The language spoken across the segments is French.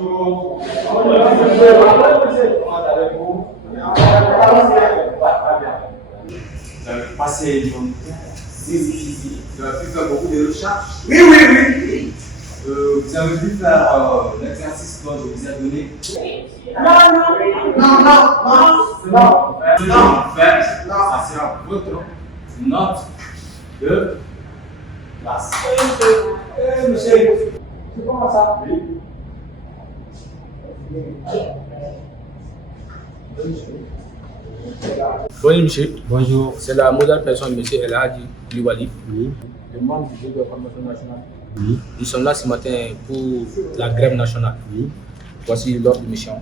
Vous avez passé une difficile. Vous avez pu faire beaucoup de recherches. Oui. Vous avez pu faire l'exercice que je vous ai donné. Non. En fait, ça sera votre note de classe. Monsieur, c'est comment ça? Oui. Bonjour monsieur. Bonjour. C'est la modèle personne, monsieur El Hadji Koulibaly, Oui. le membre du groupe de formation nationale. Oui. Nous sommes là ce matin pour la grève nationale. Oui. Voici l'ordre de mission.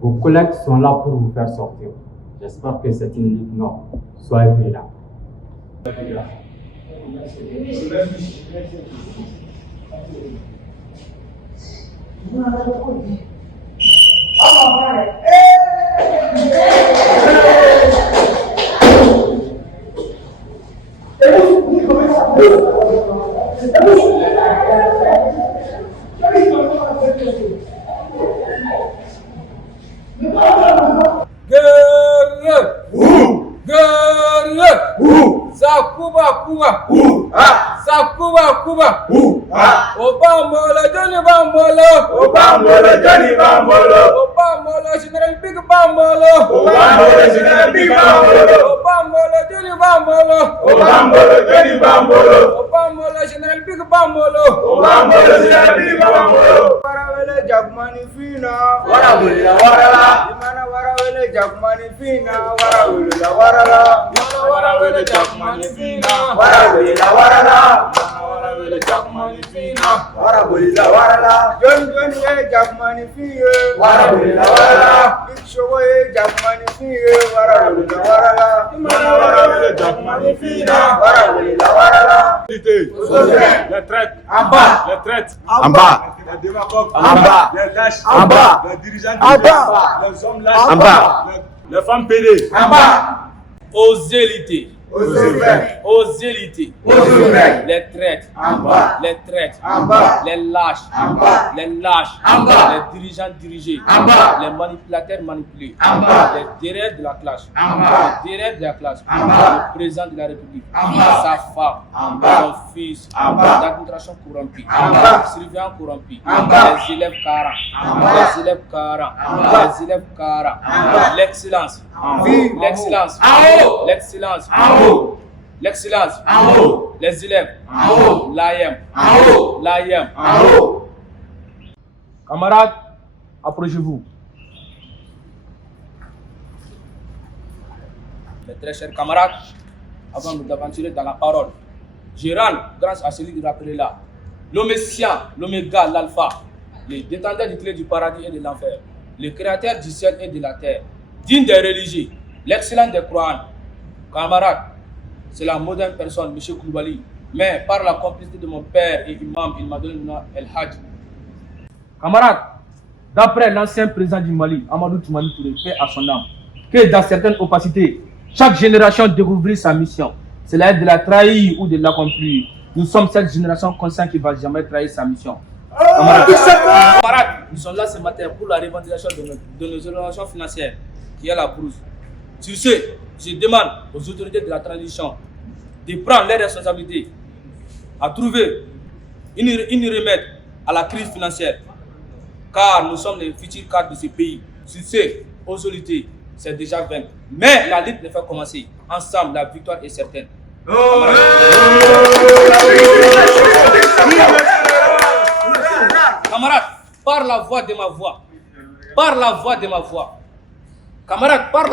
Vos collègues sont là pour vous faire sortir. J'espère que c'est une lutte noble. Soyez là. Sakuba. Obamolo, Johnny Bambolo. Obamolo, General Big Bambolo. Obamolo, General Big Bambolo. Obamolo, Johnny Bambolo. Obamolo, General Big Bambolo. Warawele Jagmani Fina. Warawele Imana warawele Jagmani Fina. Warawele Jagmani Fina. Warawele Jagmani Fina. John Jagmani Fina. Big Show Jagmani Fina. Warawele Jagmani Fina. Les traites En bas. les traites, En bas. les démagogues, En bas. les lâches, En bas. les dirigeants En du bas. les hommes lâches, En bas. les femmes pédées. En bas. Aux élités. Aux ouvriers. Aux élités. Aux ouvriers. Les traites. En bas. Les traites. En bas. Les lâches. En bas. Les lâches. En bas. Les dirigeants dirigés. En bas. Les manipulateurs manipulés. En bas. Les derrière de la classe. En bas. Les derrière de la classe. En bas. Le président de la République. En bas. Sa femme. En bas. Son fils. En bas. L'administration corrompue. En bas. Surveillant corrompu. En bas. Les élèves carants. En bas. Les élèves carants. En bas. Les élèves carants. En bas. L'excellence. Vive. L'excellence. En haut. L'excellence. En haut. L'excellence. En haut. Les élèves. En haut. L'AIM. En haut. L'AIM. En haut. Camarades, approchez-vous. Mes très chers camarades, avant de nous aventurer dans la parole, je rends grâce à celui qui rappelait là, l'Omécien, l'Oméga, l'Alpha, le détenteur du clé du paradis et de l'enfer, le créateur du ciel et de la terre, digne des religieux, l'excellent des croyants. Camarades, c'est la moderne personne, M. Koulibaly, mais par la complicité de mon père et imam, il m'a donné le nom El Hadji. Camarades, d'après l'ancien président du Mali, Amadou Toumani Touré, paix à son âme, que dans certaines opacités, chaque génération découvrit sa mission. C'est l'aide de la trahir ou de l'accomplir. Nous sommes cette génération consciente qui ne va jamais trahir sa mission. Camarades, nous sommes là ce matin pour la revendication de nos relations financières, qui est la brousse. Sur ce, je demande aux autorités de la transition de prendre les responsabilités à trouver une remède à la crise financière, car nous sommes les futurs cadres de ce pays. Sur ce, aux autorités, c'est déjà vaincu. Mais la lutte ne fait commencer. Ensemble, la victoire est certaine. Camarades, par la voix de ma voix, par la voix de ma voix, camarades, par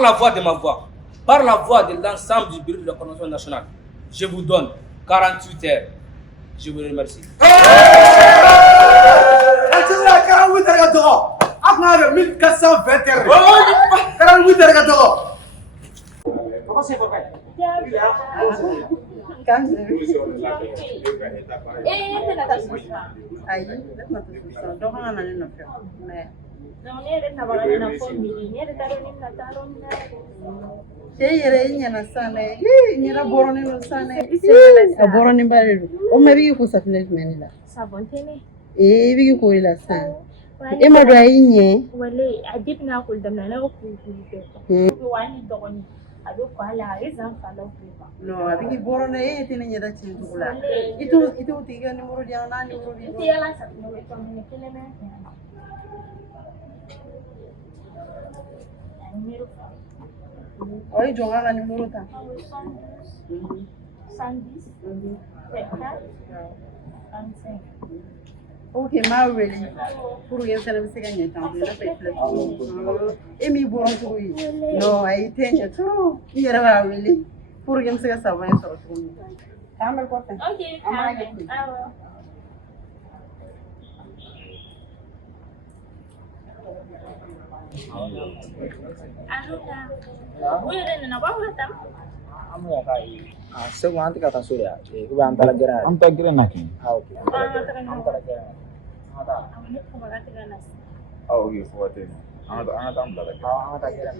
la voix de ma voix, par la voix de l'ensemble du bureau de la Convention nationale, je vous donne 48 heures. Je vous remercie. Ay, Non, niente tabarani na family, niente taroni na tarona. Yere nyana sana. Nyira boroni no sana. Boroni bare. O mebi ku safina menila. Sabontene. Bigi ko ila sana. Ma do ayinye. Wale adip na kul damna na ko ku. Wani dogoni. Ado ko ala izan falo priva. No, abigi borone tene nyada chindula. Itu tiga numero dia na numero dia. Itu ala safina ko ni tele me. Numero. Oi, jonga ka numero ta. 110. 24. 35. Okay, ma really. Puru yen sana bisega nyata na pefle. Emi boron tuwi. No, ai tenya tu. Yera ba really. Puru yen sega sa vai so tu. Kamel ko ta. Okay, kamel. Awo. Anuka. Uyo na ba tam? Amu ya kai. Segu anti kata surya. Ibu antara geran. Anta geran naki. Oke. Antara geran. Amu ko ba gati ganas. Oke, fuate. Anta ambala. Anta geran.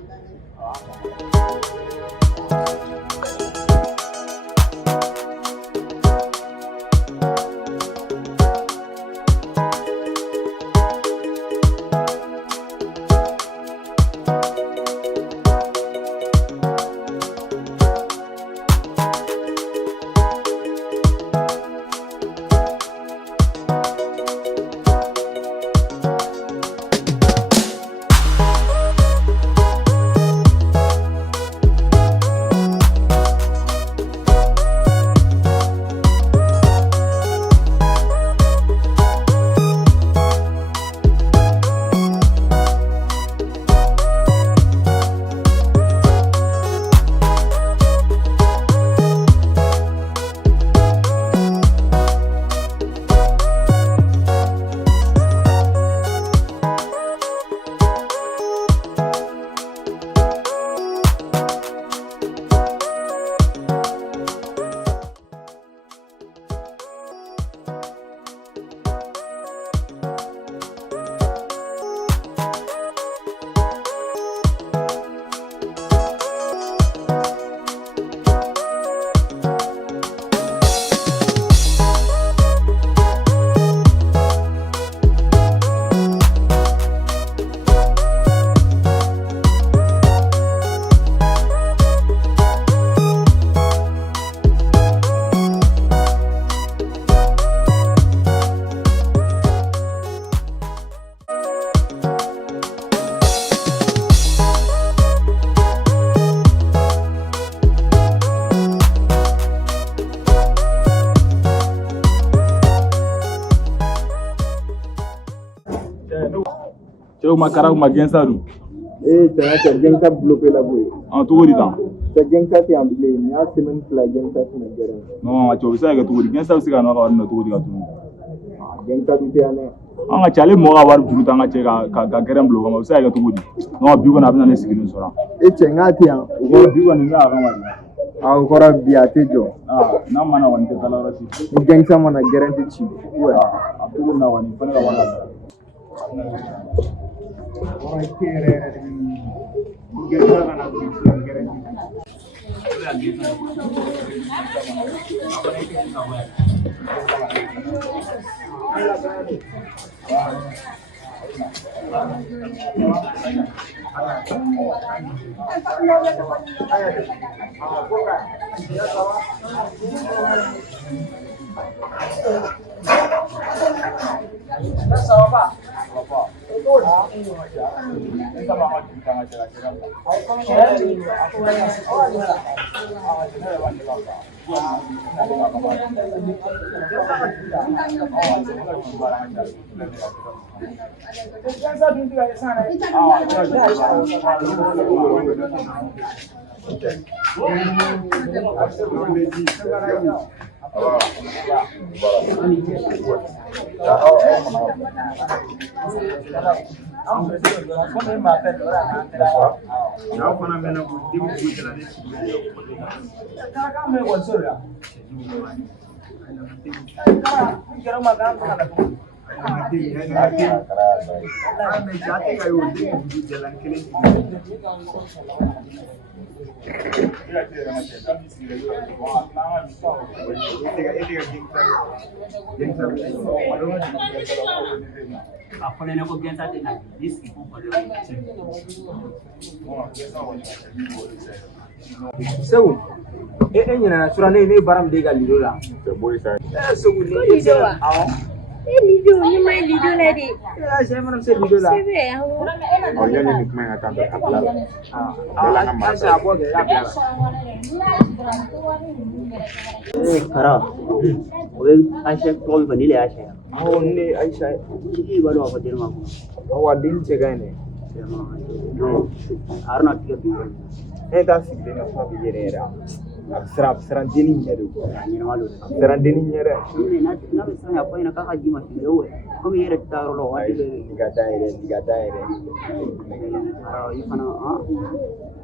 Cɛw ma kara ma gɛnsa du. Tiɲɛ tɛ gɛnsa bloqué la koyi. Cogo di tan? Tɛ gɛnsa tɛ yan bilen. Ni y'a semaine fila gɛnsa tɛna gɛrɛ. Non, cɛw bɛ se ka kɛ cogo di? Gɛnsa bɛ se ka nɔ ka wari minɛ cogo di ka tunu? Gɛnsa dun tɛ yan dɛ. An ka cɛ ale mɔgɔ ka wari juru ta an ka cɛ ka gɛrɛn bila o kama, o bɛ se ka kɛ cogo di? Non, bi kɔni a bɛ na ne sigilen sɔrɔ. Cɛ n k'a tɛ yan. O kɔrɔ bi kɔni n bɛ a kama de. O kɔrɔ bi a tɛ jɔ. N'a ma na kɔni tɛ taa yɔrɔ si. Ni gɛnsa mana gɛrɛn tɛ ci. A cogo na kɔni fo ne ka wari la. mais jate ka yo de du jalan kelen Après, on a bien ça, on a 10 qui font pas le Segu, ɲinana sura ne baara min de ka lido la. Segu ni Lido wa? Lido, ni ma lido la de. Saya mana bisa lido la. Sebe ya. oh yani ni kuma ngata be apla Asa abo ke ya bila. Kara, oye, Aisha, kau bani le Aisha. Oh ni Aisha, Ini baru apa dia rumah? awa din cega ne. Arna tiga bulan. Ta sigde na fa bi yere ra. Absara deni nyere ko. Ini malu. Absara deni nyere. Ini na misalnya apa yang kakak haji masih jauh. Kau ini ada taruh loh. Diga daire. Ifana,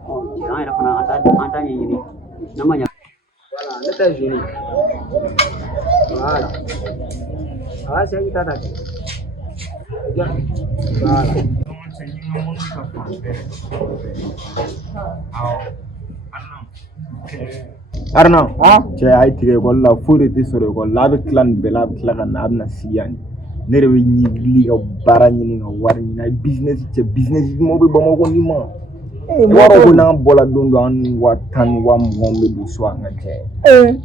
oh, jangan ada kena antanya ini. Namanya. Voilà, neta jeni. Voilà. Ah, saya kita tak. Ya. Voilà. Arna, cɛ a ye tigɛ ekɔli la foyi de tɛ sɔrɔ ekɔli la a bɛ tila nin bɛɛ la a bɛ tila ka na a bɛ na si yan ne de bɛ wuli ka baara ɲini ka wari ɲini a ye bizinɛsi cɛ bizinɛsi ɲuman bɛ Bamakɔ ni ma i b'a dɔn ko n'an bɔra don dɔ an ni 10 ni 20 bɛ don so an ka cɛ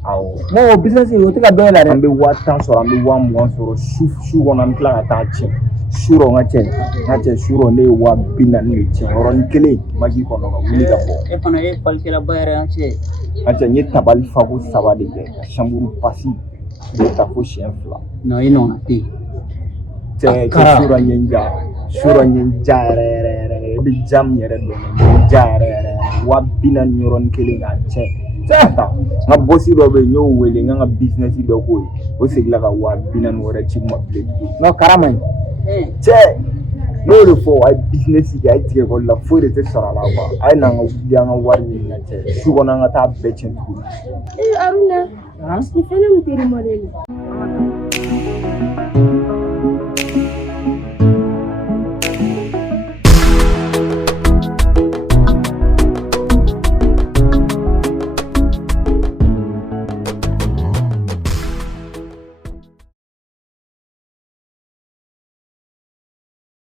awɔ mɔgɔ bizinɛsi o tɛ ka dɔn e la dɛ an bɛ 10 sɔrɔ an bɛ 20 sɔrɔ su kɔnɔ an bɛ tila ka taa cɛ suro n ka cɛ suro ne ye 40 de cɛ yɔrɔnin kelen magi kɔnɔ ka wuli ka bɔ E fana ye falikɛla ba yɛrɛ an cɛ. n ka cɛ n ye tabali fako 3 de kɛ ka chambre pasi de ta fo siɲɛ 2 Non, i nɔgɔna tɛ yen. cɛ suro n ye n ja yɛrɛ i bɛ ja min yɛrɛ dɔn n ye n ja yɛrɛ 40 yɔrɔnin kelen k'a cɛ ta n ka bɔsi dɔ bɛ yen n y'o wele n ka business dɔ k'o ye o segin la ka 40 wɛrɛ ci ma bilen n'o karama in cɛ n'o de fɔ a ye business kɛ a ye tigɛ ekɔli la foyi de tɛ sɔrɔ a la quoi a ye n'an ka wuli an ka wari ɲini ka cɛ su kɔnɔ an ka taa bɛɛ cɛn tuguni. Aruna, ni fɛnɛ min teri mɔdɛli.